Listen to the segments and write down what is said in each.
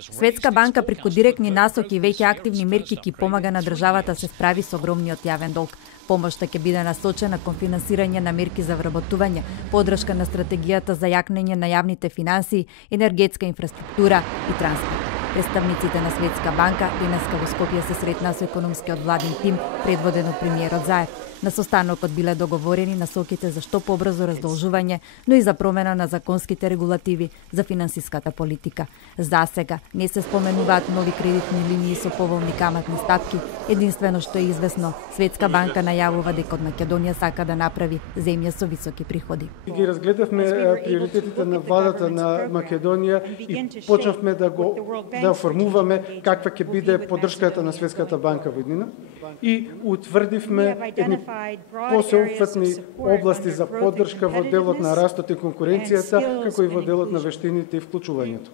Светска банка преку директни насоки и веќе активни мерки ки помага на државата се справи со огромниот јавен долг. Помошта ќе биде насочена кон финансирање на мерки за вработување, поддршка на стратегијата за јакнење на јавните финансии, енергетска инфраструктура и транспорт. Представниците на Светска банка денеска во Скопје се сретнаа со економскиот владин тим, предводен од премиерот Заев. На состанокот биле договорени насоките за што побрзо раздолжување, но и за промена на законските регулативи за финансиската политика. За сега не се споменуваат нови кредитни линии со поволни каматни стапки. Единствено што е известно, Светска банка најавува дека од Македонија сака да направи земја со високи приходи. Ги разгледавме приоритетите на владата на Македонија и почнавме да оформуваме каква ќе биде поддршката на Светската банка во иднина и утврдивме едни посеопфатни области за поддршка во делот на растот и конкуренцијата, како и во делот на вештините и вклучувањето.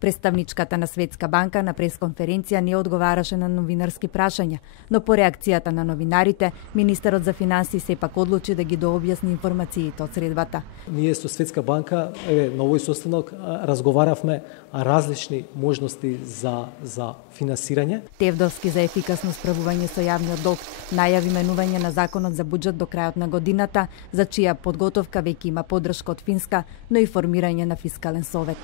Представничката на Светска банка на пресконференција не одговараше на новинарски прашања, но по реакцијата на новинарите, министерот за финансии сепак одлучи да ги дообјасни информациите од средбата. Ние со Светска банка на овој состанок разговаравме различни можности за финансирање. Тевдовски за ефикасно справување со јавниот долг најави менување на законот за буџет до крајот на годината, за чија подготовка веќе има поддршка од Финска, но и формирање на фискален совет.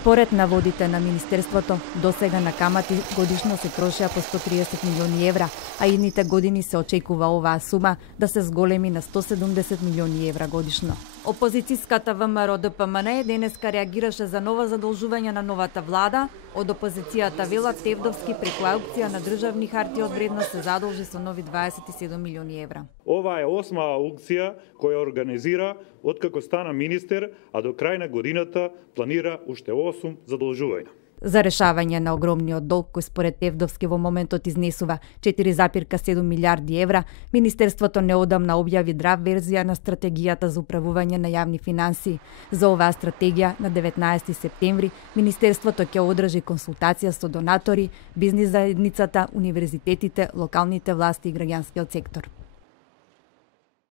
Според наводите на Министерството, досега на камати годишно се трошеа по 130 милиони евра, а идните години се очекува оваа сума да се зголеми на 170 милиони евра годишно. Опозицијската ВМРО ДПМН денеска реагираше за нова задолжување на новата влада. Од опозицијата велат Тевдовски преку аукција на државни хартии од вредност се задолжи со нови 27 милиони евра. Ова е 8-ма аукција која организира откако стана министер, а до крај на годината планира уште 8 задолжувања. За решавање на огромниот долг, кој според Тевдовски во моментот изнесува 4,7 милиарди евра, Министерството неодамна објави драв верзија на стратегијата за управување на јавни финансии. За оваа стратегија на 19 септември Министерството ќе одржи консултација со донатори, бизнис заедницата, универзитетите, локалните власти и граѓанскиот сектор.